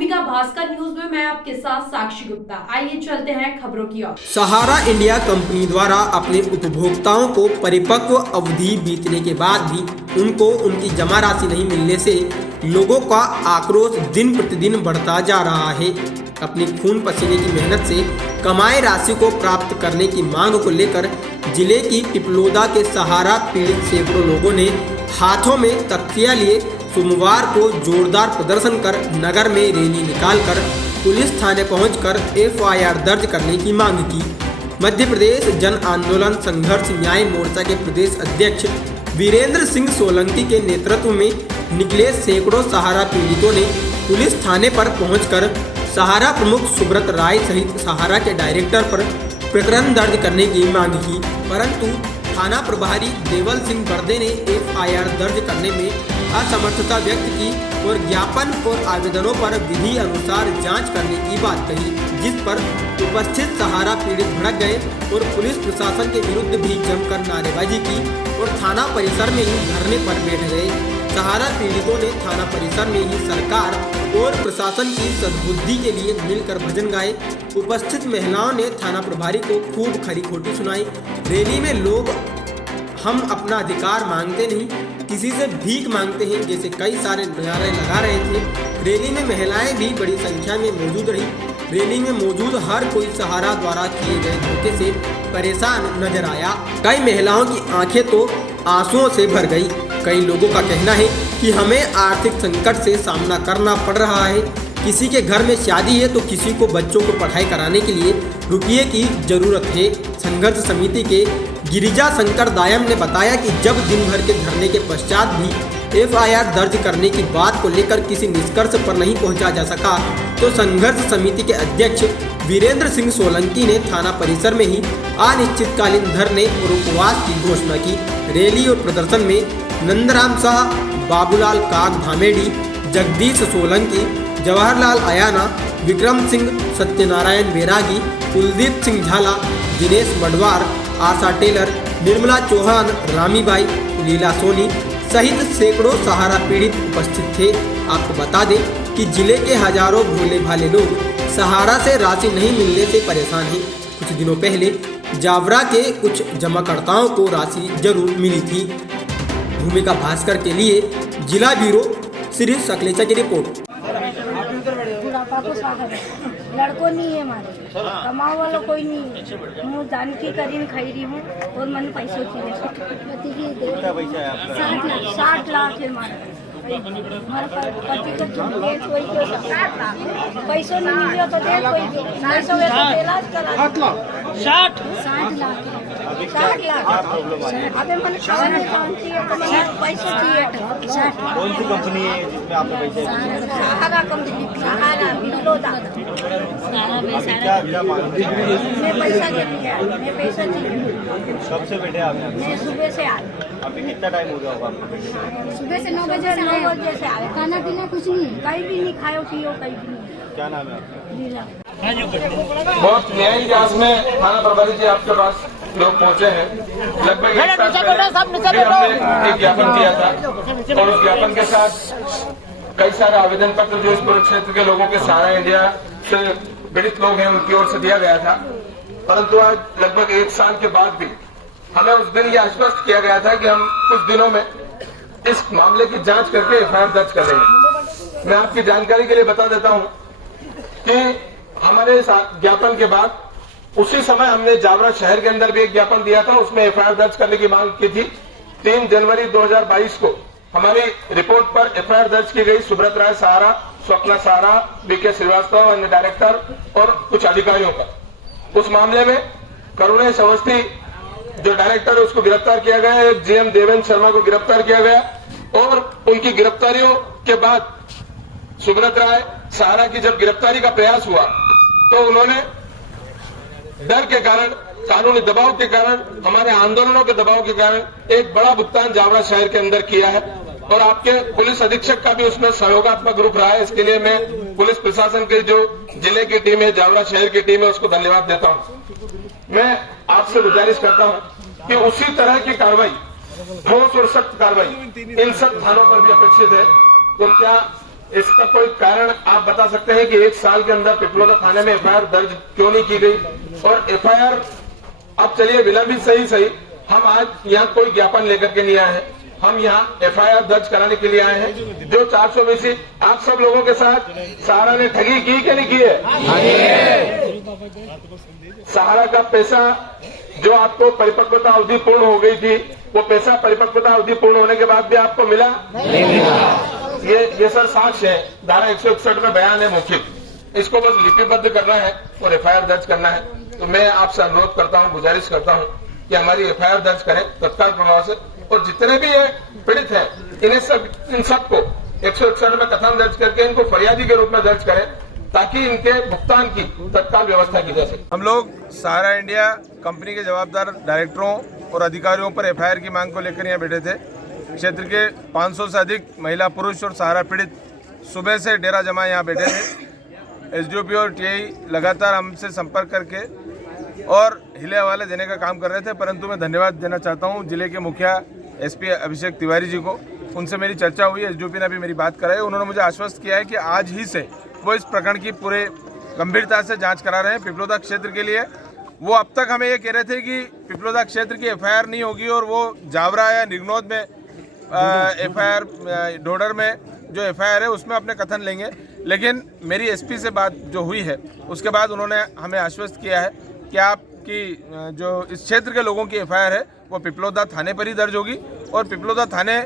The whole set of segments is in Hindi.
भूमिका भास्कर न्यूज में मैं आपके साथ साक्षी गुप्ता। आइए चलते हैं खबरों की ओर। सहारा इंडिया कंपनी द्वारा अपने उपभोक्ताओं को परिपक्व अवधि बीतने के बाद भी उनको उनकी जमा राशि नहीं मिलने से लोगों का आक्रोश दिन प्रतिदिन बढ़ता जा रहा है। अपनी खून पसीने की मेहनत से कमाए राशि को प्राप्त करने की मांग को लेकर जिले की पिपलोदा के सहारा पीड़ित सैकड़ों लोगों ने हाथों में तख्तियां लिए सोमवार को जोरदार प्रदर्शन कर नगर में रैली निकालकर पुलिस थाने पहुंचकर एफआईआर दर्ज करने की मांग की। मध्य प्रदेश जन आंदोलन संघर्ष न्याय मोर्चा के प्रदेश अध्यक्ष वीरेंद्र सिंह सोलंकी के नेतृत्व में निकले सैकड़ों सहारा पीड़ितों ने पुलिस थाने पर पहुंचकर सहारा प्रमुख सुब्रत राय सहित सहारा के डायरेक्टर पर प्रकरण दर्ज करने की मांग की, परंतु थाना प्रभारी देवल सिंह बर्दे ने एफआईआर दर्ज करने में असमर्थता व्यक्त की और ज्ञापन और आवेदनों पर विधि अनुसार जांच करने की बात कही, जिस पर उपस्थित सहारा पीड़ित भड़क गए और पुलिस प्रशासन के विरुद्ध भी जमकर नारेबाजी की और थाना परिसर में ही धरने पर बैठ गए। सहारा पीड़ितों ने थाना परिसर में ही सरकार और प्रशासन की सद्बुद्धि के लिए मिलकर भजन गाए। उपस्थित महिलाओं ने थाना प्रभारी को खूब खरी खोटी सुनाई। रैली में लोग हम अपना अधिकार मांगते नहीं, किसी से भीख मांगते हैं जैसे कई सारे नारे लगा रहे थे। रैली में महिलाएं भी बड़ी संख्या में मौजूद रही। रैली में मौजूद हर कोई सहारा द्वारा किए गए धोखे से परेशान नजर आया। कई महिलाओं की आंखें तो आंसुओं से भर गई। कई लोगों का कहना है कि हमें आर्थिक संकट से सामना करना पड़ रहा है। किसी के घर में शादी है तो किसी को बच्चों को पढ़ाई कराने के लिए रुपये की जरूरत है। संघर्ष समिति के गिरिजा शंकर दायम ने बताया कि जब दिन भर के धरने के पश्चात भी एफआईआर दर्ज करने की बात को लेकर किसी निष्कर्ष पर नहीं पहुंचा जा सका, तो संघर्ष समिति के अध्यक्ष वीरेंद्र सिंह सोलंकी ने थाना परिसर में ही अनिश्चितकालीन धरने और उपवास की घोषणा की। रैली और प्रदर्शन में नंदराम शाह, बाबूलाल काग धामेडी, जगदीश सोलंकी, जवाहरलाल अयाना, विक्रम सिंह, सत्यनारायण बैरागी, कुलदीप सिंह झाला, दिनेश मडवार, आशा टेलर, निर्मला चौहान, रामीबाई, लीला सोनी सहित सैकड़ों सहारा पीड़ित उपस्थित थे। आपको बता दें कि जिले के हजारों भोले भाले लोग सहारा से राशि नहीं मिलने से परेशान हैं। कुछ दिनों पहले जावरा के कुछ जमाकर्ताओं को राशि जरूर मिली थी। भूमिका भास्कर के लिए जिला ब्यूरो श्री सकलेचा की रिपोर्ट। लड़को नहीं है हमारे, कमाओ वाला कोई नहीं है। मैं जानकी करीन खाई रही हूँ और मन पैसों चाहिए। 60 लाख है हमारे पति को पैसों नहीं मिले तो दे कोई पैसों इलाज करा 60 लाख 60 लाख। अबे मन पैसों चाहिए। कौन सी कंपनी है जिसमें आपको पैसे? सहारा कंपनी, सहारा पिपलोदा। मैं पैसा दे दिया, मैं पैसा चाहिए। कब से बैठे आप? मैं सुबह से आई। अभी कितना टाइम हो गया होगा? सुबह से 9 बजे से आए। खाना पीना कुछ नहीं, कहीं भी नहीं खाओ पियो, कहीं भी नहीं। क्या नाम है आपका? बहुत न्याय इतिहास में थाना प्रभारी जी आपके पास लोग पहुंचे हैं। लगभग एक साल पहले हमने एक ज्ञापन दिया था और उस ज्ञापन के साथ कई सारे आवेदन पत्र जो इस क्षेत्र के लोगों के सहारा इंडिया से पीड़ित लोग हैं उनकी ओर से दिया गया था, परंतु आज लगभग एक साल के बाद भी हमें उस दिन यह आश्वस्त किया गया था कि हम कुछ दिनों में इस मामले की जांच करके एफआईआर दर्ज कर लेंगे। मैं आपकी जानकारी के लिए बता देता हूं कि हमारे इस ज्ञापन के बाद उसी समय हमने जावरा शहर के अंदर भी एक ज्ञापन दिया था, उसमें एफआईआर दर्ज करने की मांग की थी। 3 जनवरी 2022 को हमारी रिपोर्ट पर एफआईआर दर्ज की गई। सुब्रत राय सहारा, स्वप्ना सहारा, बीके श्रीवास्तव, अन्य डायरेक्टर और कुछ अधिकारियों पर। उस मामले में करुणेश अवस्थी जो डायरेक्टर है उसको गिरफ्तार किया गया, जीएम देवेंद्र शर्मा को गिरफ्तार किया गया और उनकी गिरफ्तारियों के बाद सुब्रत राय सहारा की जब गिरफ्तारी का प्रयास हुआ तो उन्होंने डर के कारण, कानूनी दबाव के कारण, हमारे आंदोलनों के दबाव के कारण एक बड़ा भुगतान जावरा शहर के अंदर किया है और आपके पुलिस अधीक्षक का भी उसमें सहयोगात्मक रूप रहा है। इसके लिए मैं पुलिस प्रशासन के जो जिले की टीम है, जावरा शहर की टीम है, उसको धन्यवाद देता हूं। मैं आपसे गुजारिश करता हूं कि उसी तरह की कार्रवाई, ठोस और सख्त कार्रवाई इन सब थानों पर भी अपेक्षित है। तो क्या इसका कोई कारण आप बता सकते हैं कि 1 साल के अंदर पिपलोदा थाने में एफआईआर दर्ज क्यों नहीं की गई? और एफआईआर अब चलिए विलंबित सही हम आज यहाँ कोई ज्ञापन लेकर के नहीं आए हैं, हम यहाँ एफआईआर दर्ज कराने के लिए आए हैं। जो 420 आप सब लोगों के साथ सहारा ने ठगी की कि नहीं की है? सहारा का पैसा जो आपको परिपक्वता अवधि पूर्ण हो गई थी, वो पैसा परिपक्वता अवधि पूर्ण होने के बाद भी आपको मिला नहीं मिला। ये सर साक्ष्य है, धारा 161 में बयान है मौखिक, इसको बस लिपिबद्ध करना है और एफआईआर दर्ज करना है। तो मैं आपसे अनुरोध करता हूं, गुजारिश करता हूं कि हमारी एफआईआर दर्ज करें तत्काल प्रभाव से, और जितने भी ये पीड़ित हैं इन सबको 161 में कथन दर्ज करके इनको फरियादी के रूप में दर्ज करें ताकि इनके भुगतान की तत्काल व्यवस्था की जा सके। हम लोग सहारा इंडिया कंपनी के जवाबदार डायरेक्टरों और अधिकारियों पर एफआईआर की मांग को लेकर यहाँ बैठे थे। क्षेत्र के 500 से अधिक महिला पुरुष और सहारा पीड़ित सुबह से डेरा जमा यहाँ बैठे थे। एसडीओपी और टीआई लगातार हमसे संपर्क करके और हिले हवाले देने का काम कर रहे थे, परंतु मैं धन्यवाद देना चाहता हूँ जिले के मुखिया एसपी अभिषेक तिवारी जी को। उनसे मेरी चर्चा हुई, एसडीओपी ने भी मेरी बात कराई। उन्होंने मुझे आश्वस्त किया है कि आज ही से वो इस प्रकरण की पूरे गंभीरता से जांच करा रहे हैं पिपलोदा क्षेत्र के लिए। वो अब तक हमें ये कह रहे थे कि पिपलोदा क्षेत्र की एफआईआर नहीं होगी और वो जावरा या निगनौद में एफआईआर, डोडर में जो एफआईआर है उसमें अपने कथन लेंगे। लेकिन मेरी एसपी से बात जो हुई है उसके बाद उन्होंने हमें आश्वस्त किया है कि आपकी जो इस क्षेत्र के लोगों की एफआईआर है वो पिपलोदा थाने पर ही दर्ज होगी, और पिपलोदा थाने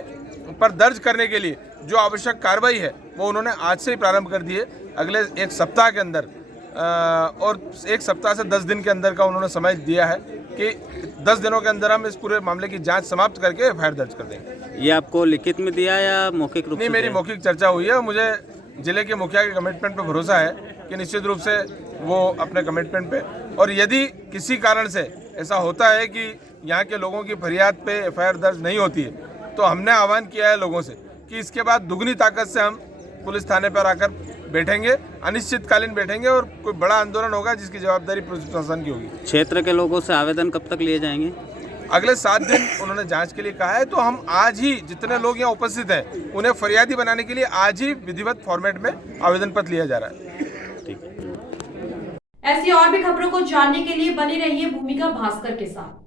पर दर्ज करने के लिए जो आवश्यक कार्रवाई है वो उन्होंने आज से ही प्रारंभ कर दी है। अगले 1 सप्ताह के अंदर और 1 सप्ताह से 10 दिन के अंदर का उन्होंने समय दिया है कि 10 दिनों के अंदर हम इस पूरे मामले की जांच समाप्त करके एफआईआर दर्ज कर देंगे। ये आपको लिखित में दिया या मौखिक रूप से? नहीं, मेरी मौखिक चर्चा हुई है और मुझे जिले के मुखिया के कमिटमेंट पर भरोसा है कि निश्चित रूप से वो अपने कमिटमेंट पे, और यदि किसी कारण से ऐसा होता है कि यहाँ के लोगों की फरियाद पे एफआईआर दर्ज नहीं होती है तो हमने आह्वान किया है लोगों से कि इसके बाद दुगनी ताकत से हम पुलिस थाने पर आकर बैठेंगे, अनिश्चितकालीन बैठेंगे और कोई बड़ा आंदोलन होगा जिसकी जवाबदारी पुलिस प्रशासन की होगी। क्षेत्र के लोगों से आवेदन कब तक लिए जाएंगे? अगले 7 दिन उन्होंने जांच के लिए कहा है, तो हम आज ही जितने लोग यहाँ उपस्थित हैं उन्हें फरियादी बनाने के लिए आज ही विधिवत फॉर्मेट में आवेदन पत्र लिया जा रहा है। ऐसी और भी खबरों को जानने के लिए बने रहिए भूमिका भास्कर के साथ।